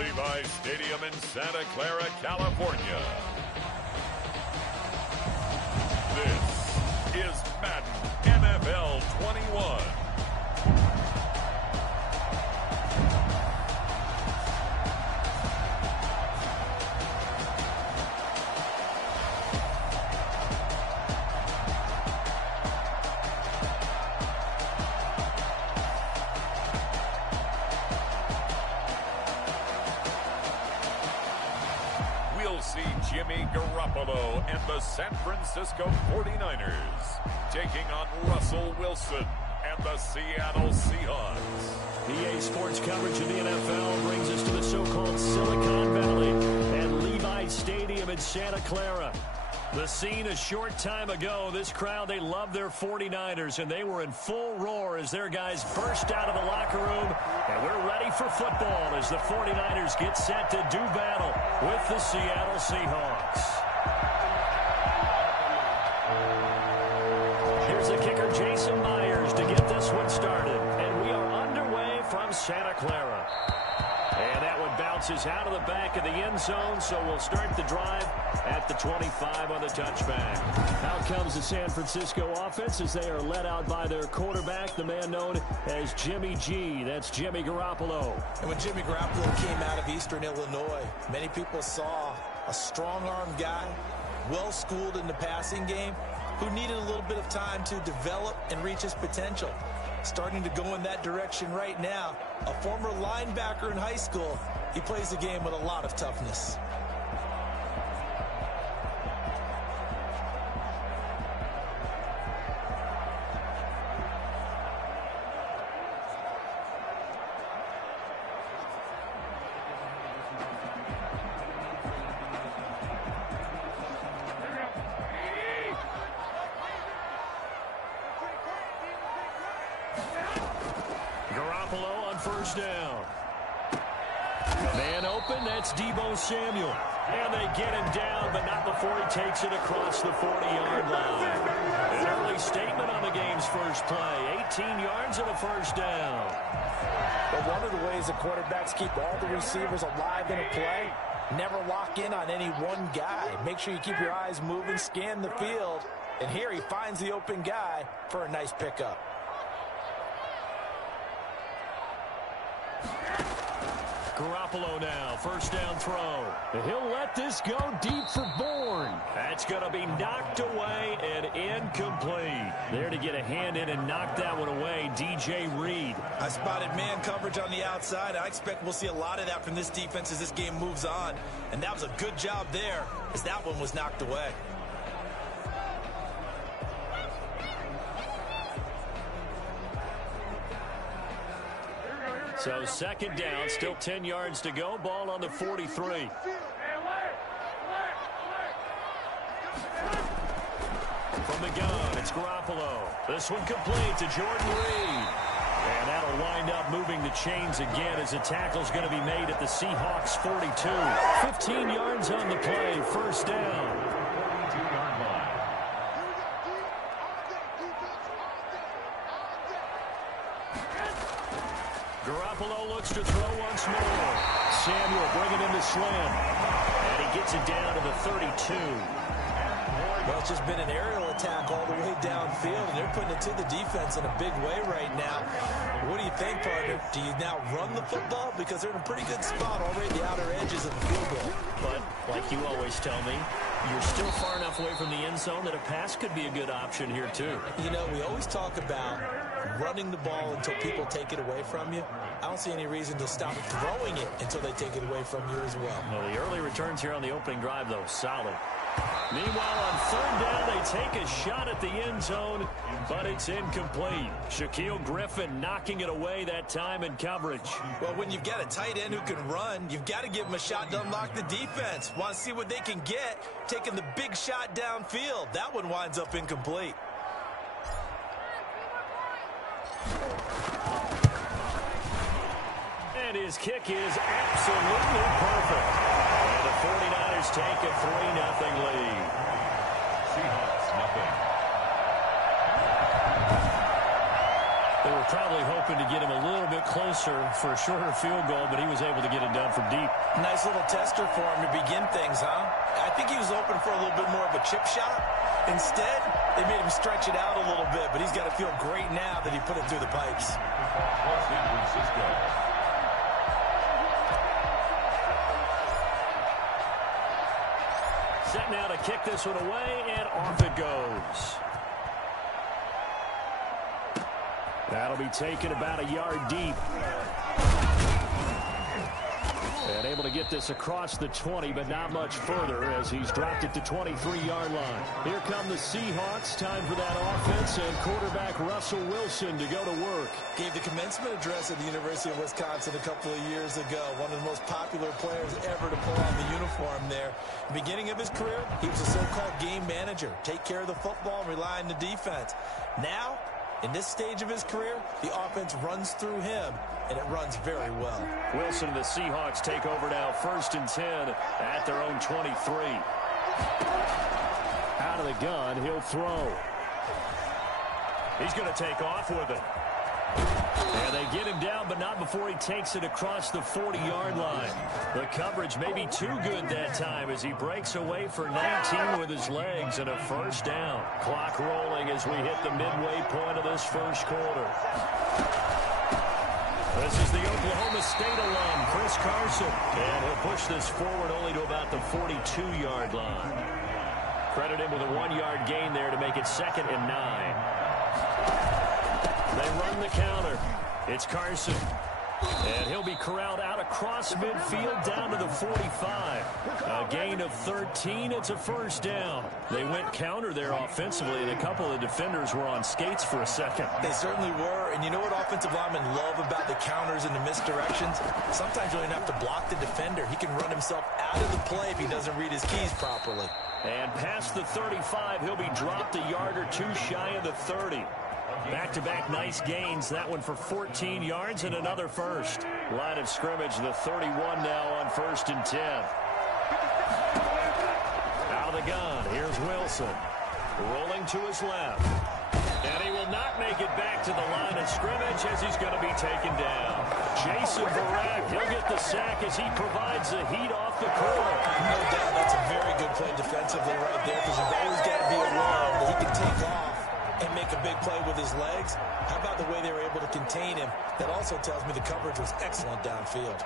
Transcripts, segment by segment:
Levi Stadium in Santa Clara, California. This is Madden NFL 21. See Jimmy Garoppolo and the San Francisco 49ers taking on Russell Wilson and the Seattle Seahawks. EA Sports coverage of the NFL brings us to the so-called Silicon Valley and Levi Stadium in Santa Clara. The scene a short time ago, this crowd, they love their 49ers, and they were in full roar as their guys burst out of the locker room. And we're ready for football as the 49ers get set to do battle with the Seattle Seahawks. Here's the kicker, Jason Myers, to get this one started. And we are underway from Santa Clara. And that one bounces out of the back of the end zone, so we'll start the drive at the 25 on the touchback. Out comes the San Francisco offense as they are led out by their quarterback, the man known as Jimmy G. That's Jimmy Garoppolo. And when Jimmy Garoppolo came out of Eastern Illinois, many people saw a strong-arm guy, well-schooled in the passing game, who needed a little bit of time to develop and reach his potential. Starting to go in that direction right now. A former linebacker in high school, he plays the game with a lot of toughness. Garoppolo on first down. Man open, that's Deebo Samuel. And they get him down, but not before he takes it across the 40-yard line. An early statement on the game's first play. 18 yards and a first down. But one of the ways the quarterbacks keep all the receivers alive in a play, never lock in on any one guy. Make sure you keep your eyes moving, scan the field. And here he finds the open guy for a nice pickup. Garoppolo now, first down throw. He'll let this go deep for Bourne. That's going to be knocked away and incomplete. There to get a hand in and knock that one away, DJ Reed. I spotted man coverage on the outside. I expect we'll see a lot of that from this defense as this game moves on. And that was a good job there as that one was knocked away. So second down, still 10 yards to go. Ball on the 43. From the gun, it's Garoppolo. This one complete to Jordan Reed. And that'll wind up moving the chains again as the tackle's going to be made at the Seahawks 42. 15 yards on the play, first down. Garoppolo looks to throw once more. Samuel bringing him to slam. And he gets it down to the 32. Well, it's just been an aerial attack all the way downfield, and they're putting it to the defense in a big way right now. What do you think, partner? Do you now run the football? Because they're in a pretty good spot already at the outer edges of the field goal. But, like you always tell me, you're still far enough away from the end zone that a pass could be a good option here, too. You know, we always talk about running the ball until people take it away from you. I don't see any reason to stop throwing it until they take it away from you as well. Well, the early returns here on the opening drive, though, solid. Meanwhile, on third down, they take a shot at the end zone, but it's incomplete. Shaquille Griffin knocking it away that time in coverage. Well, when you've got a tight end who can run, you've got to give him a shot to unlock the defense. Want to see what they can get, taking the big shot downfield. That one winds up incomplete. And his kick is absolutely perfect. And the 49ers take a 3-0 lead. Seahawks, nothing. They were probably hoping to get him a little bit closer for a shorter field goal, but he was able to get it done from deep. Nice little tester for him to begin things, huh? I think he was open for a little bit more of a chip shot. Instead, they made him stretch it out a little bit, but he's got to feel great now that he put it through the pipes. San Francisco. Set now to kick this one away, and off it goes. That'll be taken about a yard deep. And able to get this across the 20, but not much further as he's dropped it to 23-yard line. Here come the Seahawks. Time for that offense, and quarterback Russell Wilson to go to work. Gave the commencement address at the University of Wisconsin a couple of years ago. One of the most popular players ever to pull on the uniform there. Beginning of his career, he was a so-called game manager. Take care of the football and rely on the defense. Now, in this stage of his career, the offense runs through him, and it runs very well. Wilson and the Seahawks take over now, 1st and 10 at their own 23. Out of the gun, he'll throw. He's going to take off with it. And they get him down, but not before he takes it across the 40-yard line. The coverage may be too good that time as he breaks away for 19 with his legs and a 1st down. Clock rolling as we hit the midway point of this 1st quarter. This is the Oklahoma State alum, Chris Carson. And he'll push this forward only to about the 42-yard line. Credit him with a 1-yard gain there to make it 2nd and 9. They run the counter. It's Carson. And he'll be corralled out across midfield down to the 45. A gain of 13. It's a 1st down. They went counter there offensively, and a couple of defenders were on skates for a second. They certainly were. And you know what offensive linemen love about the counters and the misdirections? Sometimes you don't have to block the defender. He can run himself out of the play if he doesn't read his keys properly. And past the 35, he'll be dropped a yard or two shy of the 30. Back-to-back nice gains. That one for 14 yards and another 1st. Line of scrimmage, the 31 now on 1st and 10. Out of the gun, here's Wilson. Rolling to his left. And he will not make it back to the line of scrimmage as he's going to be taken down. Jason Verrett, he'll get the sack as he provides the heat off the corner. No doubt that's a very good play defensively right there, because you've always got to be aware that he can take off and make a big play with his legs. How about the way they were able to contain him? That also tells me the coverage was excellent downfield.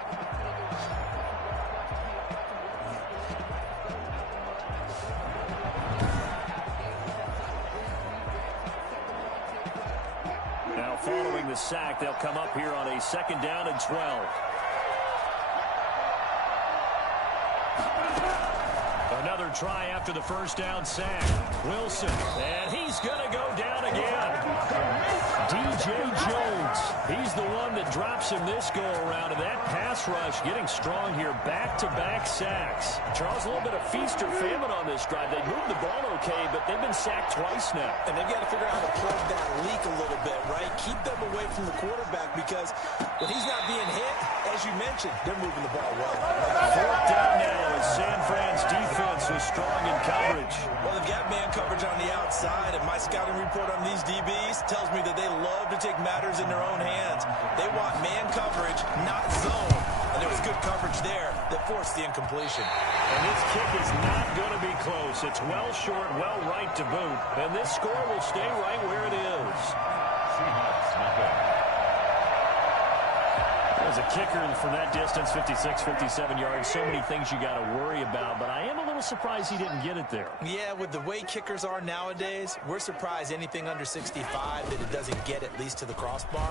Now following the sack, they'll come up here on a 2nd down and 12. Another try after the 1st down sack. Wilson, and he's going to go down again. DJ Jones, he's the one that drops him this go-around, and that pass rush getting strong here. Back-to-back sacks. Charles, a little bit of feast or famine on this drive. They moved the ball okay, but they've been sacked twice now. And they've got to figure out how to plug that leak a little bit, right? Keep them away from the quarterback, because when he's not being hit, as you mentioned, they're moving the ball well. 4th down now as San Fran's defense is strong in coverage. Well, they've got man coverage on the outside, and my scouting report on these DBs tells me that they love to take matters in their own hands. They want man coverage, not zone. And there was good coverage there that forced the incompletion. And this kick is not going to be close. It's well short, well right to boot. And this score will stay right where it is. Seahawks, nothing. As a kicker from that distance, 56, 57 yards, so many things you got to worry about, but I am a little surprised he didn't get it there. Yeah, with the way kickers are nowadays, we're surprised anything under 65 that it doesn't get at least to the crossbar.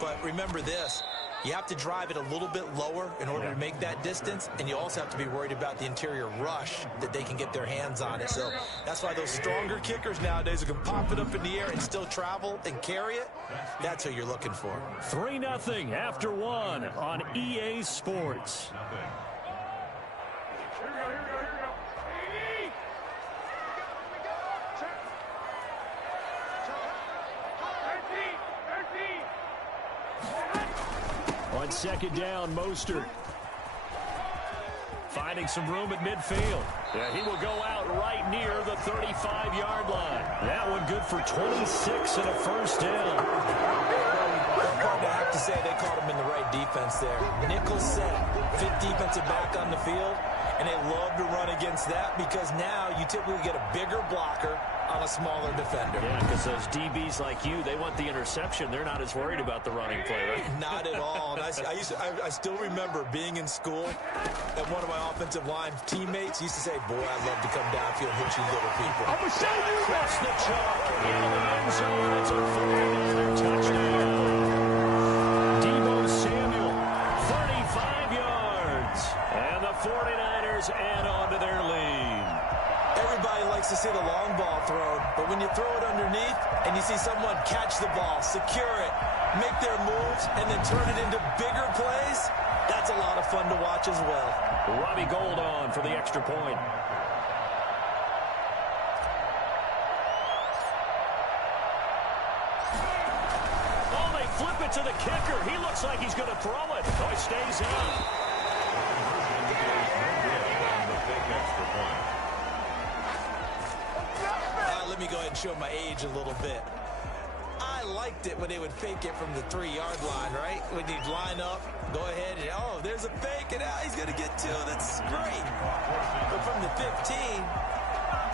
But remember this, you have to drive it a little bit lower in order to make that distance, and you also have to be worried about the interior rush that they can get their hands on it. So that's why those stronger kickers nowadays who can pop it up in the air and still travel and carry it, that's who you're looking for. 3-0 after 1 on EA Sports. On 2nd down, Mostert finding some room at midfield. Yeah, he will go out right near the 35-yard line. That one good for 26 and a 1st down. have to say they caught him in the right defense there. Nickel set, fit defensive back on the field, and they love to run against that because now you typically get a bigger blocker on a smaller defender. Yeah, because those DBs like you, they want the interception. They're not as worried about the running play, right? Not at all. And I still remember being in school, and one of my offensive line teammates used to say, boy, I'd love to come downfield and hit you little people. I'm going to show you. Cross the chalk into the end zone. It's a 40-yard touchdown. Deebo Samuel, 35 yards. And the 49ers add on to their lead. Everybody likes to see the long ball thrown, but when you throw it underneath and you see someone catch the ball, secure it, make their moves, and then turn it into bigger plays, that's a lot of fun to watch as well. Robbie Gould on for the extra point. Oh, they flip it to the kicker. He looks like he's going to throw it. Oh, he stays out. Let me go ahead and show my age a little bit. I liked it when they would fake it from the 3-yard line, right? When you'd line up, go ahead, and oh, there's a fake, and now he's going to get 2. That's great. But from the 15,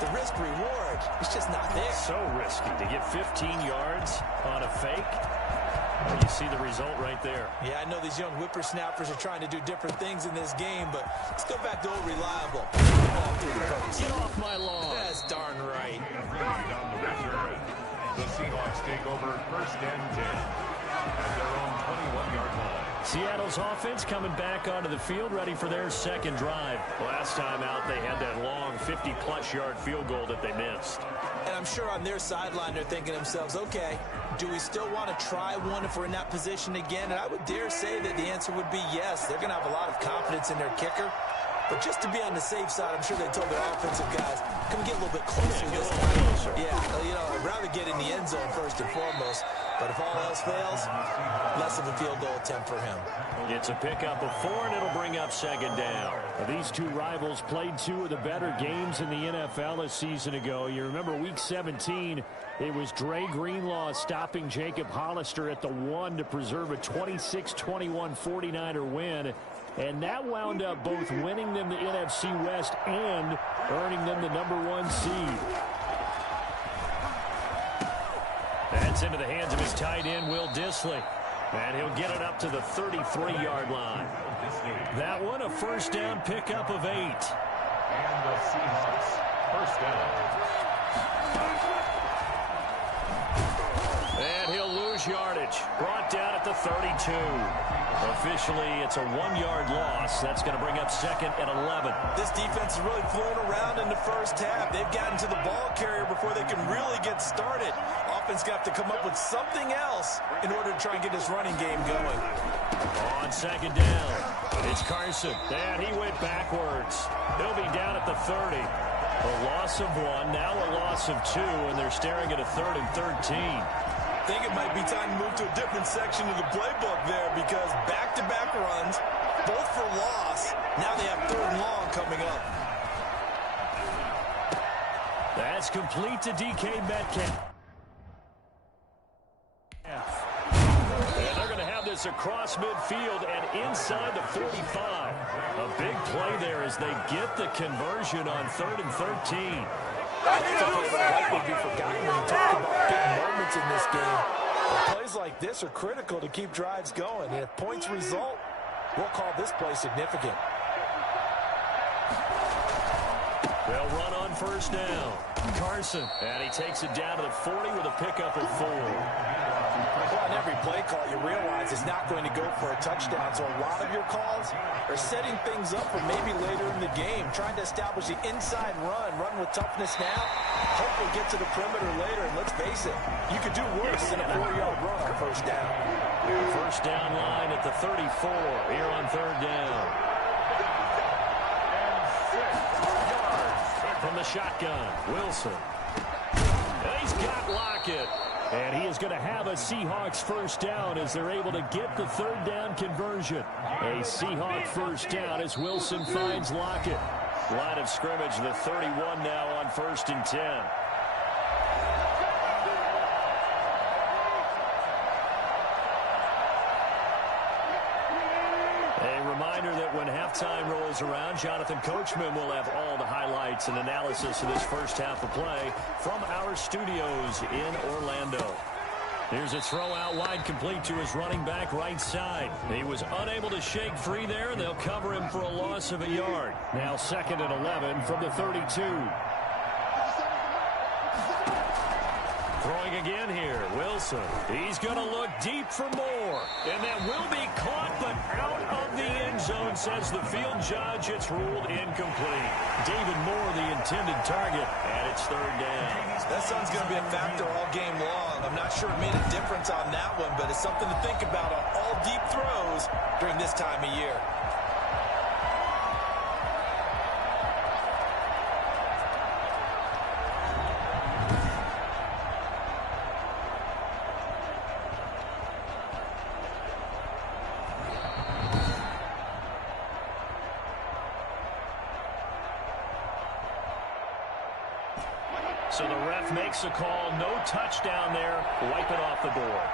the risk-reward, it's just not there. So risky to get 15 yards on a fake. Well, you see the result right there. Yeah, I know these young whippersnappers are trying to do different things in this game, but let's go back to old reliable. Get off my lawn. That's darn right. The Seahawks take over 1st and 10 at their own 21-yard line. Seattle's offense coming back onto the field, ready for their second drive. Last time out, they had that long 50-plus yard field goal that they missed. And I'm sure on their sideline, they're thinking to themselves, okay, do we still want to try one if we're in that position again? And I would dare say that the answer would be yes. They're going to have a lot of confidence in their kicker. But just to be on the safe side, I'm sure they told their offensive guys, can we get a little bit closer this time? Yeah, I'd rather get in the end zone first and foremost. But if all else fails, less of a field goal attempt for him. It's a pickup of 4, and it'll bring up second down. These two rivals played 2 of the better games in the NFL a season ago. You remember Week 17, it was Dre Greenlaw stopping Jacob Hollister at the 1 to preserve a 26-21 49er win. And that wound up both winning them the NFC West and earning them the #1 seed. That's into the hands of his tight end, Will Dissly. And he'll get it up to the 33-yard line. That one, a first down pickup of 8. And the Seahawks, first down. And he'll lose yardage. Brought down at the 32. Officially, it's a 1-yard loss. That's going to bring up second and 11. This defense is really flown around in the first half. They've gotten to the ball carrier before they can really get started. Offense got to come up with something else in order to try and get this running game going. On second down, it's Carson. And he went backwards. He'll be down at the 30. A loss of 1, now a loss of 2, and they're staring at a 3rd and 13. I think it might be time to move to a different section of the playbook there because back-to-back runs, both for loss. Now they have 3rd and long coming up. That's complete to DK Metcalf. And they're going to have this across midfield and inside the 45. A big play there as they get the conversion on 3rd and 13. I think it's a play that likely be forgotten when you talk about big moments in this game. But plays like this are critical to keep drives going. And if points result, we'll call this play significant. They'll run on first down. Carson. And he takes it down to the 40 with a pickup of 4. Well, on every play call, you realize it's not going to go for a touchdown. So a lot of your calls are setting things up for maybe later in the game, trying to establish the inside run with toughness now, hopefully get to the perimeter later. And let's face it, you could do worse than a 4-yard run on first down. First down line at the 34 here on 3rd down. From the shotgun, Wilson. And he's got Lockett. And he is going to have a Seahawks first down as they're able to get the 3rd down conversion. A Seahawk first down as Wilson finds Lockett. Line of scrimmage, the 31 now on 1st and 10. reminder that when halftime rolls around, Jonathan Coachman will have all the highlights and analysis of this first half of play from our studios in Orlando. Here's a throw out wide, complete to his running back right side. He was unable to shake free there, and they'll cover him for a loss of a yard. Now 2nd and 11 from the 32. Throwing again here, Wilson. He's going to look deep for more. And that will be caught, but out of the end zone, says the field judge. It's ruled incomplete. David Moore, the intended target, and it's 3rd down. That sun's going to be a factor all game long. I'm not sure it made a difference on that one, but it's something to think about on all deep throws during this time of year. So the ref makes a call. No touchdown there. Wipe it off the board.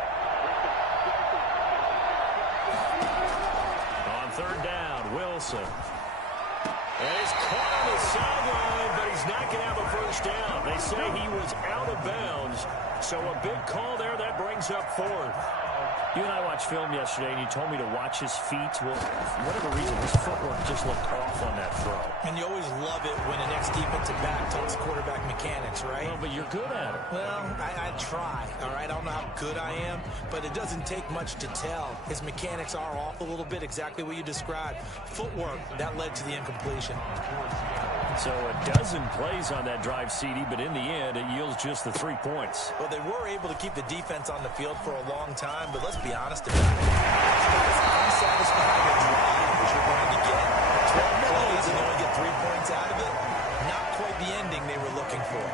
On 3rd down, Wilson. And he's caught on the sideline, but he's not going to have a first down. They say he was out of bounds. So a big call there. That brings up 4th. You and I watched film yesterday, and you told me to watch his feet. Well, for whatever reason, his footwork just looked off on that throw. And you always love it when an ex-defensive back talks quarterback mechanics, right? Well, but you're good at it. Well, I try, all right? I don't know how good I am, but it doesn't take much to tell. His mechanics are off a little bit, exactly what you described. Footwork, that led to the incompletion. So a dozen plays on that drive, CD, but in the end, it yields just the 3 points. Well, they were able to keep the defense on the field for a long time, but let's be honest about it. It's unsatisfying a drive that you're going to get 12 plays and only get 3 points out of it. Not quite the ending they were looking for.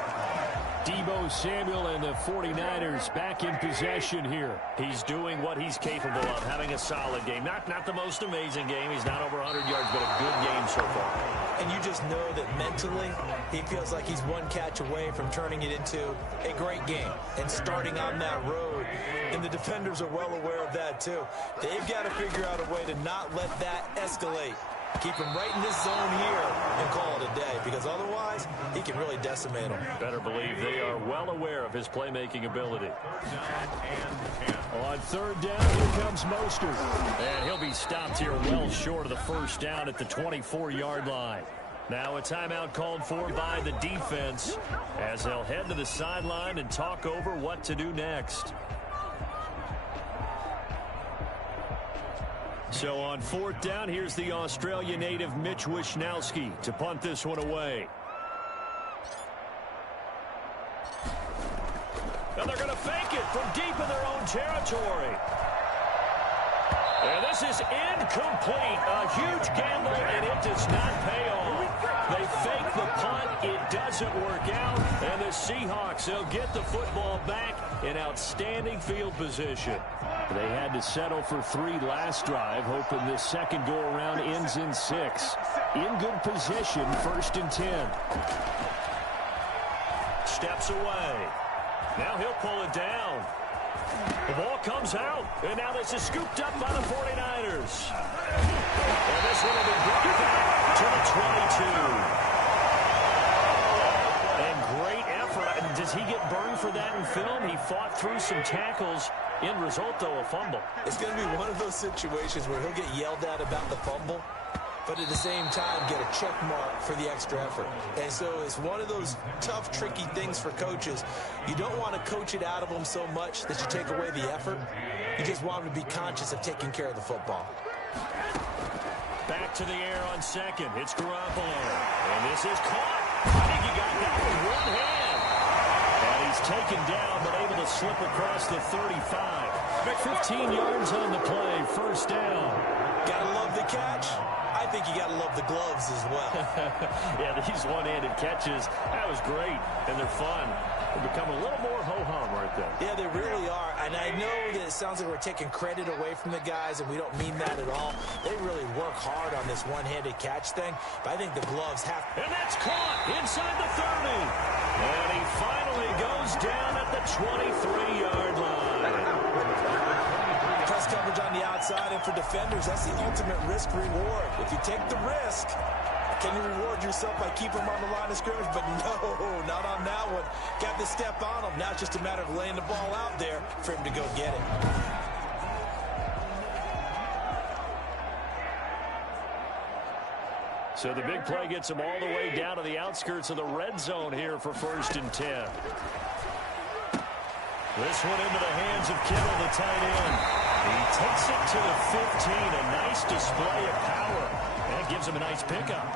Deebo Samuel and the 49ers back in possession here. He's doing what he's capable of, having a solid game. Not the most amazing game. He's not over 100 yards, but a good game so far. And you just know that mentally, he feels like he's one catch away from turning it into a great game and starting on that road. And the defenders are well aware of that, too. They've got to figure out a way to not let that escalate. Keep him right in this zone here and call it a day, because otherwise he can really decimate them. Better believe they are well aware of his playmaking ability. On 3rd down, here comes Mostert. And he'll be stopped here well short of the first down at the 24-yard line. Now a timeout called for by the defense as they'll head to the sideline and talk over what to do next. So on 4th down, here's the Australia native Mitch Wishnowsky to punt this one away. And they're going to fake it from deep in their own territory. And this is incomplete. A huge gamble, and it does not pay off. They fake the punt. It doesn't work out. And the Seahawks, they'll get the football back in outstanding field position. They had to settle for 3 last drive, hoping this second go-around ends in 6. In good position, 1st and 10. Steps away. Now he'll pull it down. The ball comes out, and now this is scooped up by the 49ers. And this one will be brought back to the 22. And great effort. And does he get burned for that in film? He fought through some tackles. End result, though, a fumble. It's going to be one of those situations where he'll get yelled at about the fumble, but at the same time get a check mark for the extra effort. And so it's one of those tough, tricky things for coaches. You don't want to coach it out of them so much that you take away the effort. You just want them to be conscious of taking care of the football. Back to the air on 2nd. It's Garoppolo. And this is caught. I think he got that with one hand. And he's taken down, but able to slip across the 35. 15 yards on the play. 1st down. Gotta love the catch. I think you got to love the gloves as well. Yeah, these one-handed catches, that was great, and they're fun. They become a little more ho-hum right there. Yeah, they really are, and I know that it sounds like we're taking credit away from the guys, and we don't mean that at all. They really work hard on this one-handed catch thing, but I think the gloves have... And that's caught inside the 30. And he finally goes down at the 23-yard line. Press coverage coverage on the outside, and for defenders, that's the ultimate risk-reward. If you take the risk, can you reward yourself by keeping them on the line of scrimmage? But no, not on that one. Got the step on him. Now it's just a matter of laying the ball out there for him to go get it. So the big play gets him all the way down to the outskirts of the red zone here for 1st and 10. This one into the hands of Kittle, the tight end. He takes it to the 15. A nice display of power. That gives him a nice pickup.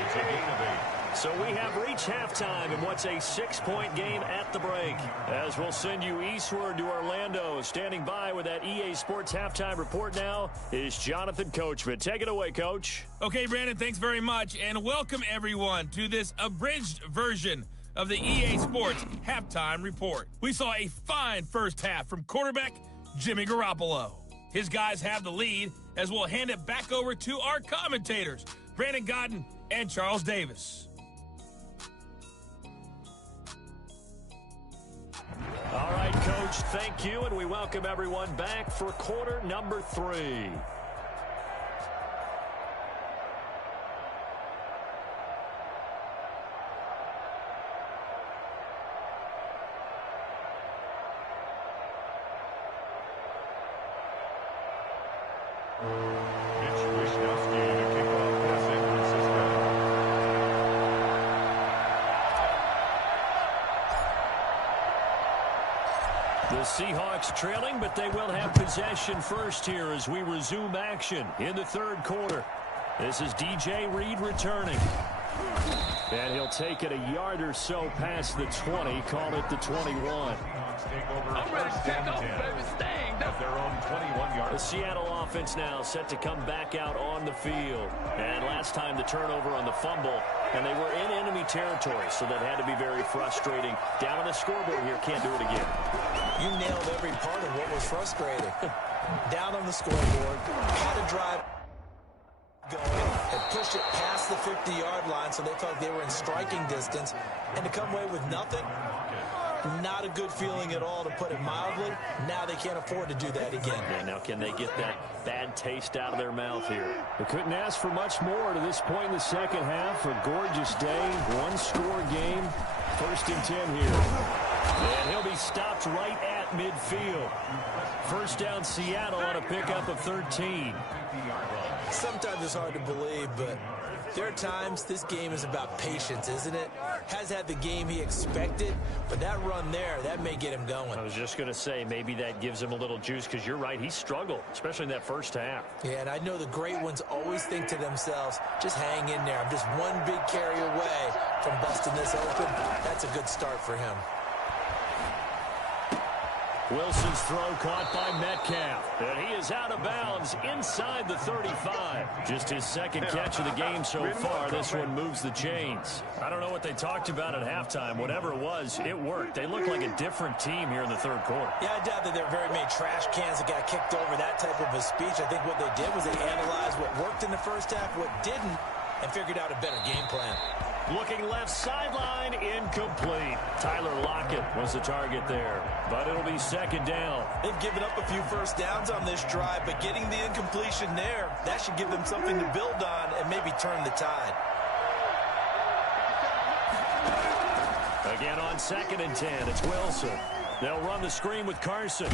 It's a gain of 8. So we have reached halftime in what's a 6-point game at the break. As we'll send you eastward to Orlando. Standing by with that EA Sports halftime report now is Jonathan Coachman. Take it away, Coach. Okay, Brandon, thanks very much. And welcome, everyone, to this abridged version of the EA Sports halftime report. We saw a fine first half from quarterback Jimmy Garoppolo. His guys have the lead as we'll hand it back over to our commentators, Brandon Godden and Charles Davis. All right, Coach, thank you, and we welcome everyone back for quarter number 3. The Seahawks trailing, but they will have possession first here as we resume action in the 3rd quarter. This is DJ Reed returning. And he'll take it a yard or so past the 20, call it the 21. I'm ready to take off, baby. Staying at their own 21-yard. The Seattle offense now set to come back out on the field. And last time the turnover on the fumble, and they were in enemy territory, so that had to be very frustrating. Down on the scoreboard here, can't do it again. You nailed every part of what was frustrating. Down on the scoreboard, had to drive going and push it past the 50-yard line so they felt they were in striking distance, and to come away with nothing, not a good feeling at all, to put it mildly. Now they can't afford to do that again. Yeah, now can they get that bad taste out of their mouth here? They couldn't ask for much more to this point in the second half. A gorgeous day, one-score game. 1st and 10 here. And he'll be stopped right at midfield. First down, Seattle on a pickup of 13. Sometimes it's hard to believe, but there are times this game is about patience, isn't it? Has had the game he expected, but that run there, that may get him going. I was just going to say, maybe that gives him a little juice, because you're right, he struggled, especially in that first half. Yeah, and I know the great ones always think to themselves, just hang in there. I'm just one big carry away from busting this open. That's a good start for him. Wilson's throw caught by Metcalf. And he is out of bounds inside the 35. Just his second catch of the game so far. This one moves the chains. I don't know what they talked about at halftime. Whatever it was, it worked. They look like a different team here in the 3rd quarter. Yeah, I doubt that there are very many trash cans that got kicked over, that type of a speech. I think what they did was they analyzed what worked in the first half, what didn't, and figured out a better game plan. Looking left sideline, incomplete. Tyler Lockett was the target there, but it'll be 2nd down. They've given up a few first downs on this drive, but getting the incompletion there, that should give them something to build on and maybe turn the tide. Again on 2nd and 10, it's Wilson. They'll run the screen with Carson.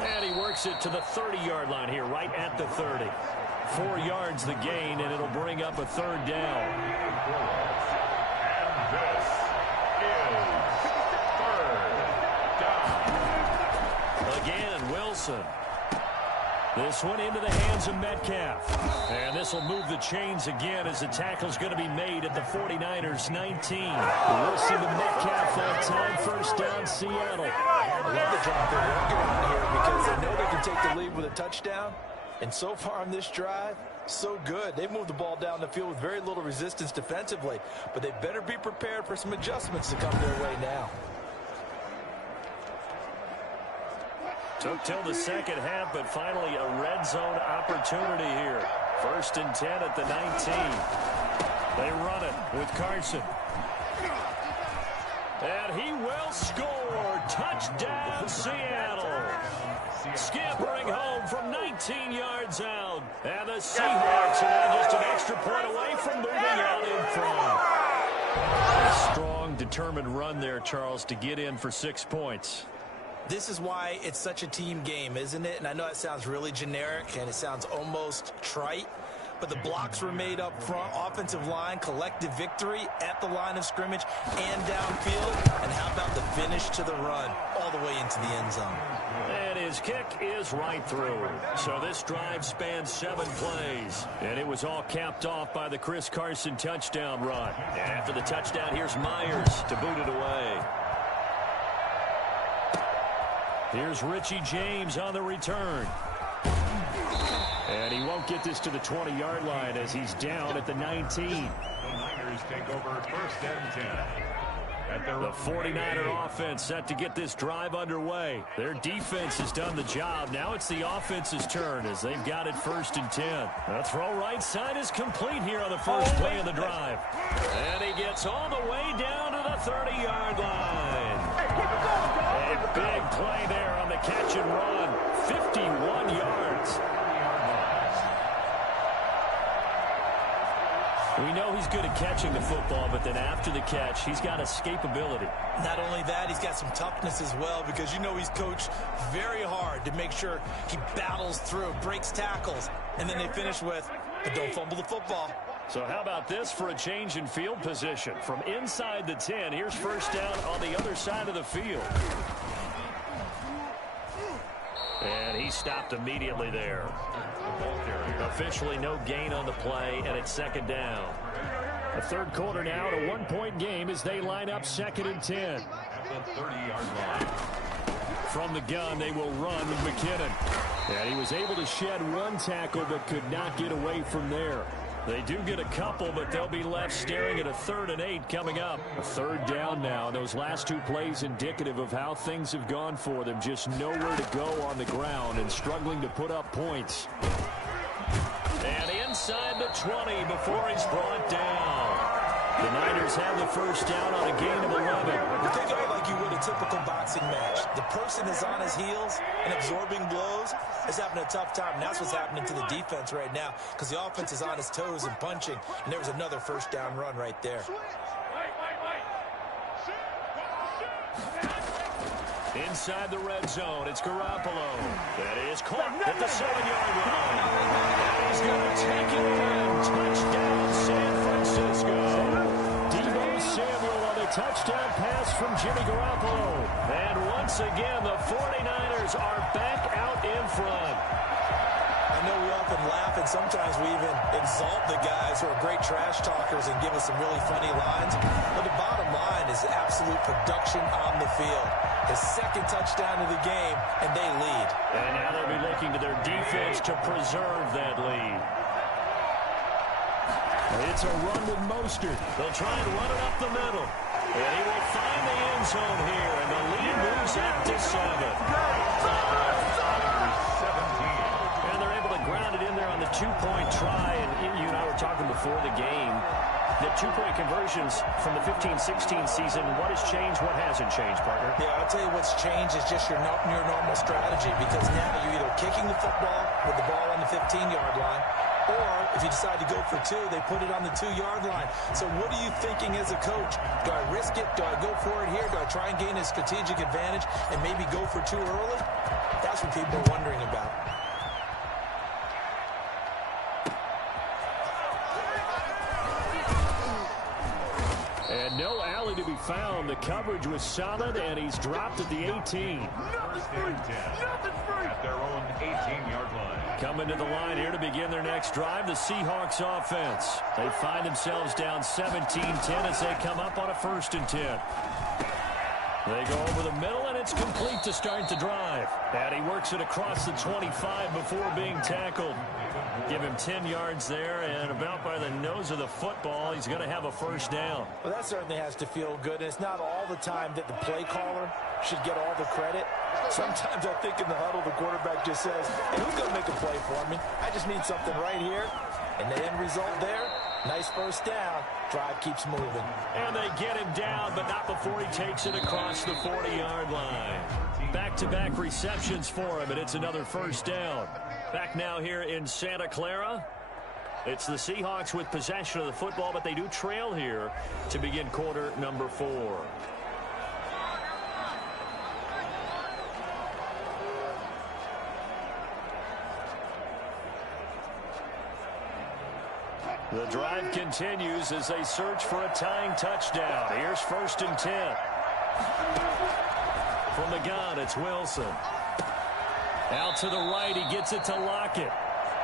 And he works it to the 30-yard line here, right at the 30. 4 yards the gain, and it'll bring up a 3rd down. And this is 3rd down. Again, Wilson. This one into the hands of Metcalf. And this will move the chains again as the tackle's going to be made at the 49ers 19. Wilson to Metcalf that time. First down, Seattle. I love the job they're working on here because they know they can take the lead with a touchdown. And so far on this drive, so good. They've moved the ball down the field with very little resistance defensively. But they better be prepared for some adjustments to come their way now. Took till the second half, but finally a red zone opportunity here. 1st and 10 at the 19. They run it with Carson. And he will score. Touchdown, Seattle. Scampering home from 19 yards out. And the Seahawks are now just an extra point away from moving out in front. A strong, determined run there, Charles, to get in for 6 points. This is why it's such a team game, isn't it? And I know it sounds really generic and it sounds almost trite, but the blocks were made up front, offensive line, collective victory at the line of scrimmage and downfield. And how about the finish to the run all the way into the end zone? And his kick is right through. So this drive spans 7 plays. And it was all capped off by the Chris Carson touchdown run. And after the touchdown, here's Myers to boot it away. Here's Richie James on the return. And he won't get this to the 20-yard line as he's down at the 19. The Niners take over 1st and 10. The 49er offense set to get this drive underway. Their defense has done the job. Now it's the offense's turn as they've got it 1st and 10. The throw right side is complete here on the first play of the drive. And he gets all the way down to the 30-yard line. A big play there on the catch and run. 51 yards. We know he's good at catching the football, but then after the catch, he's got escapability. Not only that, he's got some toughness as well because you know he's coached very hard to make sure he battles through, breaks tackles, and then they finish with, but don't fumble the football. So how about this for a change in field position? From inside the 10, here's 1st down on the other side of the field. And he stopped immediately there. Officially no gain on the play, and it's 2nd down. The 3rd quarter now, a 1-point game as they line up 2nd and 10. At the 30-yard line. From the gun, they will run with McKinnon. And he was able to shed 1 tackle, but could not get away from there. They do get a couple, but they'll be left staring at a 3rd and 8 coming up. A 3rd down now. Those last 2 plays indicative of how things have gone for them. Just nowhere to go on the ground and struggling to put up points. And inside the 20 before he's brought down. The Niners have the 1st down on a gain of 11. But think of it like you would a typical boxing match. The person is on his heels and absorbing blows is having a tough time. And that's what's happening to the defense right now because the offense is on his toes and punching. And there was another 1st down run right there. Inside the red zone, it's Garoppolo. That is caught at the 7-yard line. And he's going to take it in. Touchdown, San Francisco. Deebo Samuel on a touchdown pass from Jimmy Garoppolo. And once again, the 49ers are back out in front. I know we often laugh and sometimes we even exalt the guys who are great trash talkers and give us some really funny lines. But the bottom line is absolute production on the field. His 2nd touchdown of the game, and they lead. And now they'll be looking to their defense to preserve that lead. It's a run with Mostert. They'll try and run it up the middle. And he will find the end zone here, and the lead moves up to 7. And they're able to ground it in there on the 2-point try. And you and I were talking before the game. The 2-point conversions from the 15-16 season, what has changed, what hasn't changed, partner? Yeah, I'll tell you what's changed is just your normal strategy because now you're either kicking the football with the ball on the 15-yard line or if you decide to go for 2, they put it on the 2-yard line. So what are you thinking as a coach? Do I risk it? Do I go for it here? Do I try and gain a strategic advantage and maybe go for 2 early? That's what people are wondering about. And no alley to be found. The coverage was solid, and he's dropped at the 18. At their own 18-yard line. Coming to the line here to begin their next drive, the Seahawks offense. They find themselves down 17-10 as they come up on a 1st and 10. They go over the middle, and it's complete to start the drive. And he works it across the 25 before being tackled. Give him 10 yards there, and about by the nose of the football, he's going to have a 1st down. Well, that certainly has to feel good, and it's not all the time that the play caller should get all the credit. Sometimes I think in the huddle, the quarterback just says, hey, who's going to make a play for me? I just need something right here. And the end result there, Nice first down. Drive keeps moving. And they get him down, but not before he takes it across the 40-yard line. Back-to-back receptions for him, and it's another first down. Back now here in Santa Clara. It's the Seahawks with possession of the football, but they do trail here to begin quarter number 4. The drive continues as they search for a tying touchdown. Here's 1st and 10. From the gun, it's Wilson. Out to the right, he gets it to Lockett.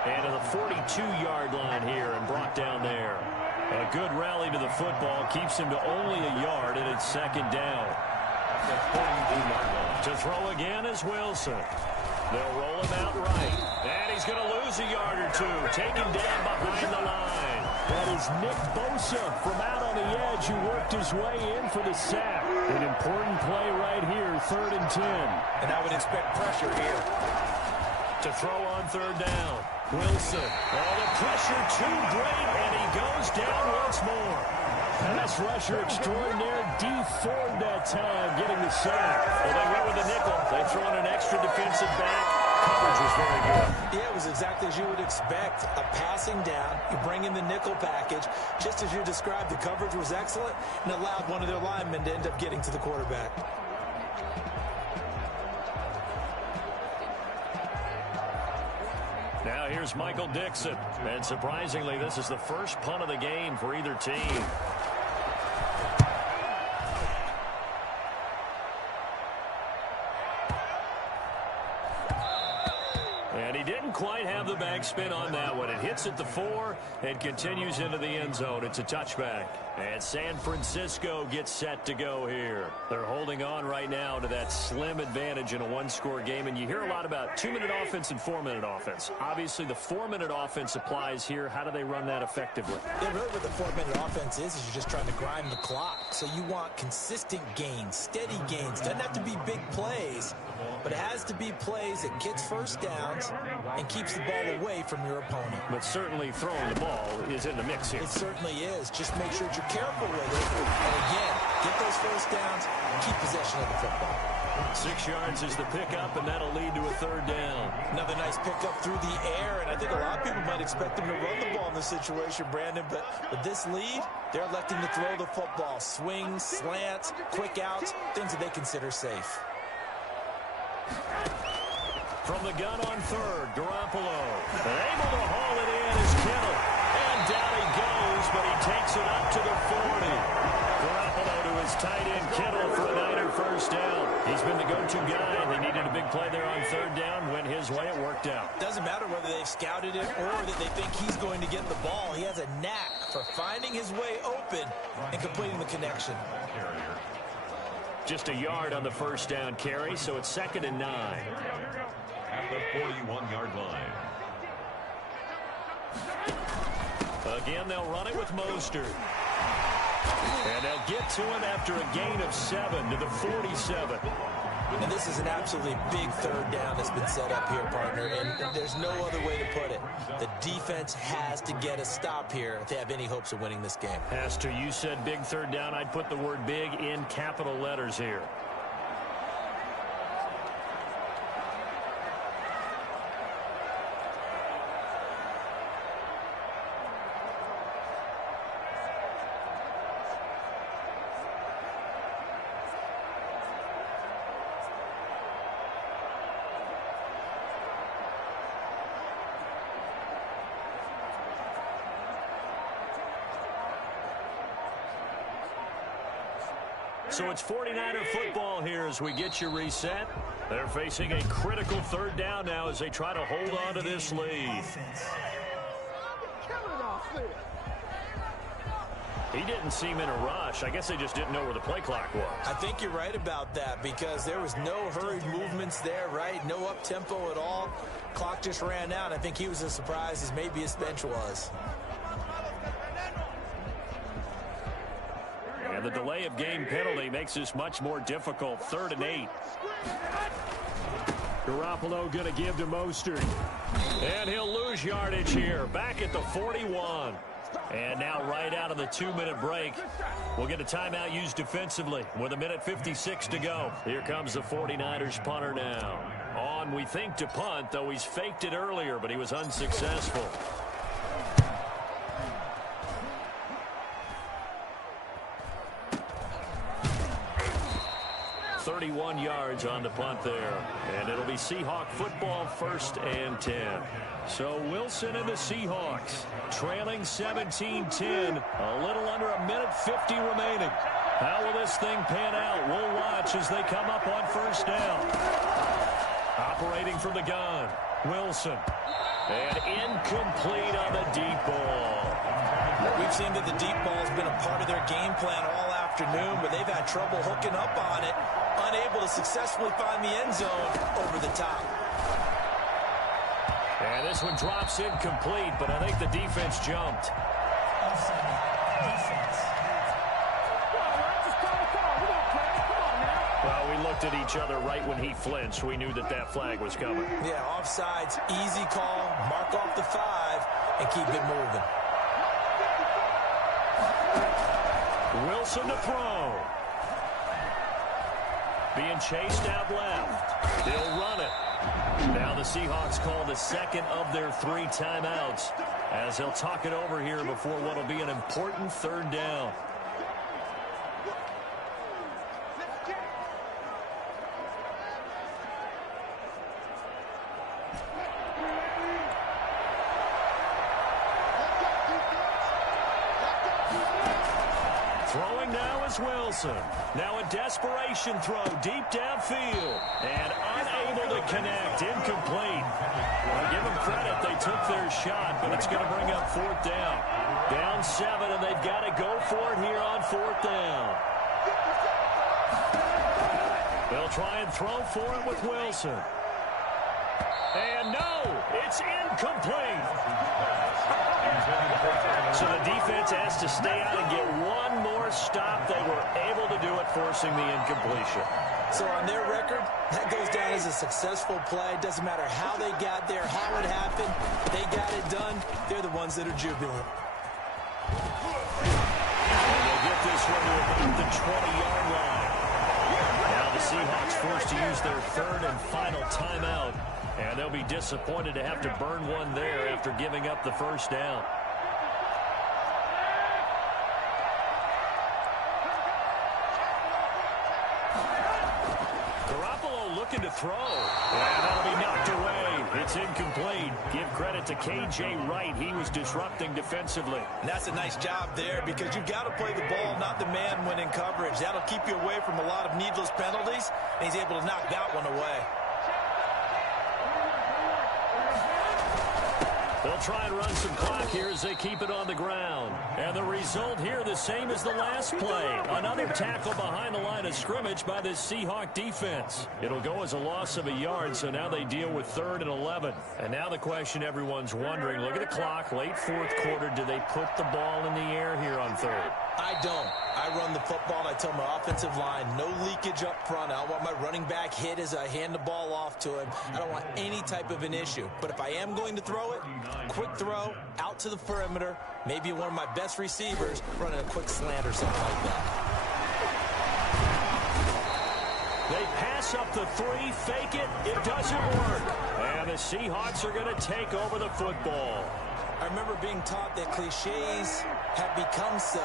And to the 42-yard line here and brought down there. A good rally to the football keeps him to only a yard, and it's 2nd down. To throw again is Wilson. They'll roll him out right. And he's going to lose a yard or two. Taken down behind the line. That is Nick Bosa from out on the edge who worked his way in for the sack. An important play right here, 3rd and 10. And I would expect pressure here. To throw on 3rd down. Wilson. Oh, the pressure too great, and he goes down once more. Pass rusher extraordinaire, D Ford that time, getting the sack. Well, they went with the nickel. They throw in an extra defensive back. Coverage was very good. Yeah, it was exactly as you would expect. A passing down. You bring in the nickel package. Just as you described, the coverage was excellent and allowed one of their linemen to end up getting to the quarterback. Now here's Michael Dixon. And surprisingly, this is the first punt of the game for either team. And he didn't quite have the backspin on that one. It hits at the 4 and continues into the end zone. It's a touchback. And San Francisco gets set to go here. They're holding on right now to that slim advantage in a one-score game. And you hear a lot about 2-minute offense and 4-minute offense. Obviously, the 4-minute offense applies here. How do they run that effectively? Yeah, really what the 4-minute offense is you're just trying to grind the clock. So you want consistent gains, steady gains. Doesn't have to be big plays, but it has to be plays that gets first downs and keeps the ball away from your opponent. But certainly throwing the ball is in the mix here. It certainly is. Just make sure that you're careful with it. And again, get those first downs, keep possession of the football. 6 yards is the pickup, and that'll lead to a 3rd down. Another nice pickup through the air, and I think a lot of people might expect them to run the ball in this situation, Brandon, but with this lead, they're electing to throw the football. Swings, slants, quick outs, things that they consider safe. From the gun on 3rd, Garoppolo. Able to haul it in is Kittle. And down he goes, but he takes it up to the 40. Garoppolo to his tight end, Kittle, for a Niner first down. He's been the go-to guy. They needed a big play there on 3rd down. Went his way. It worked out. Doesn't matter whether they've scouted it or that they think he's going to get the ball. He has a knack for finding his way open and completing the connection. Just a yard on the first down carry, so it's 2nd and 9. At the 41-yard line. Again, they'll run it with Mostert. And they'll get to him after a gain of 7 to the 47. And this is an absolutely big 3rd down that's been set up here, partner, and there's no other way to put it. The defense has to get a stop here if they have any hopes of winning this game. Pastor, you said big 3rd down. I'd put the word big in capital letters here. So it's 49er football here as we get you reset. They're facing a critical 3rd down now as they try to hold on to this lead. He didn't seem in a rush. I guess they just didn't know where the play clock was. I think you're right about that because there was no hurried movements there, right? No up-tempo at all. Clock just ran out. I think he was as surprised as maybe his bench was. And the delay of game penalty makes this much more difficult. 3rd and 8. Garoppolo going to give to Mostert. And he'll lose yardage here. Back at the 41. And now right out of the 2-minute break, we'll get a timeout used defensively with 1:56 to go. Here comes the 49ers punter now. On, we think, to punt, though he's faked it earlier, but he was unsuccessful. 31 yards on the punt there. And it'll be Seahawk football, 1st and 10. So Wilson and the Seahawks trailing 17-10. A little under 1:50 remaining. How will this thing pan out? We'll watch as they come up on 1st down. Operating from the gun, Wilson. And incomplete on the deep ball. We've seen that the deep ball has been a part of their game plan all afternoon, but they've had trouble hooking up on it, unable to successfully find the end zone over the top. And this one drops incomplete, but I think the defense jumped. Well, we looked at each other right when he flinched. We knew that that flag was coming. Yeah, offsides, easy call, mark off the 5, and keep it moving. Wilson to throw. Being chased out left. They'll run it. Now the Seahawks call the second of their 3 timeouts as they'll talk it over here before what will be an important 3rd down. Throwing now is Wilson. Now a desperation throw deep downfield. And unable to connect. Incomplete. Well, give them credit. They took their shot, but it's going to bring up 4th down. Down 7, and they've got to go for it here on 4th down. They'll try and throw for it with Wilson. And no, it's incomplete. So the defense has to stay out and get one more stop. They were able to do it, forcing the incompletion. So on their record, that goes down as a successful play. Doesn't matter how they got there, how it happened. They got it done. They're the ones that are jubilant. And they'll get this one to about the 20-yard line. Now the Seahawks forced to use their 3rd and final timeout. And they'll be disappointed to have to burn one there after giving up the 1st down. Garoppolo looking to throw. And that'll be knocked away. It's incomplete. Give credit to K.J. Wright. He was disrupting defensively. And that's a nice job there because you've got to play the ball, not the man when in coverage. That'll keep you away from a lot of needless penalties. And he's able to knock that one away. They'll try and run some clock here as they keep it on the ground. And the result here the same as the last play. Another tackle behind the line of scrimmage by this Seahawk defense. It'll go as a loss of a yard, so now they deal with 3rd and 11. And now the question everyone's wondering, look at the clock, late 4th quarter, do they put the ball in the air here on 3rd? I don't. I run the football. I tell my offensive line, no leakage up front. I don't want my running back hit as I hand the ball off to him. I don't want any type of an issue. But if I am going to throw it, quick throw, out to the perimeter, maybe one of my best receivers running a quick slant or something like that. They pass up the 3, fake it, it doesn't work. And the Seahawks are going to take over the football. I remember being taught that cliches have become so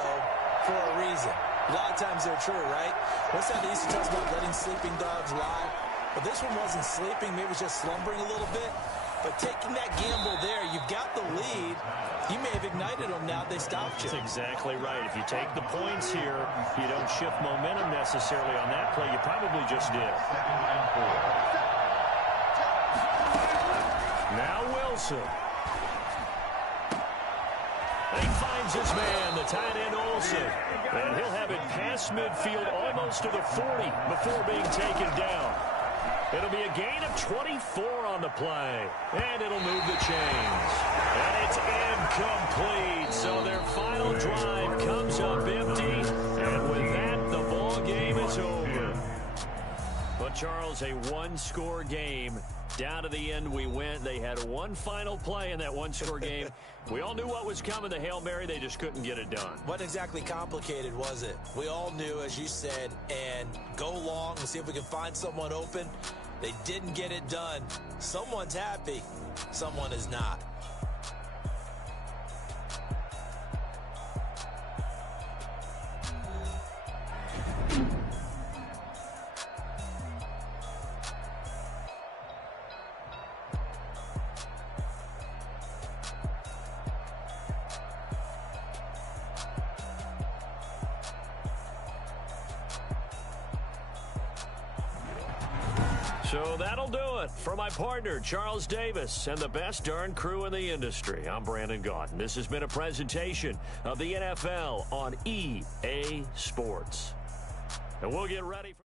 for a reason. A lot of times they're true, right? What's that they used to tell us about letting sleeping dogs lie? But this one wasn't sleeping, maybe it was just slumbering a little bit. But taking that gamble there, you've got the lead. You may have ignited them now they stopped you. That's exactly right. If you take the points here, you don't shift momentum necessarily on that play. You probably just did. Now Wilson. He finds his man, the tight end Olsen. And he'll have it past midfield almost to the 40 before being taken down. It'll be a gain of 24 on the play. And it'll move the chains. And it's incomplete. So their final drive comes up empty. And with that, the ball game is over. But Charles, a one-score game. Down to the end we went. They had one final play in that one-score game. We all knew what was coming, the Hail Mary. They just couldn't get it done. Wasn't exactly complicated, was it? We all knew, as you said, and go long and see if we can find someone open. They didn't get it done. Someone's happy. Someone is not. So that'll do it. For my partner, Charles Davis, and the best darn crew in the industry, I'm Brandon Gaudin. This has been a presentation of the NFL on EA Sports. And we'll get ready for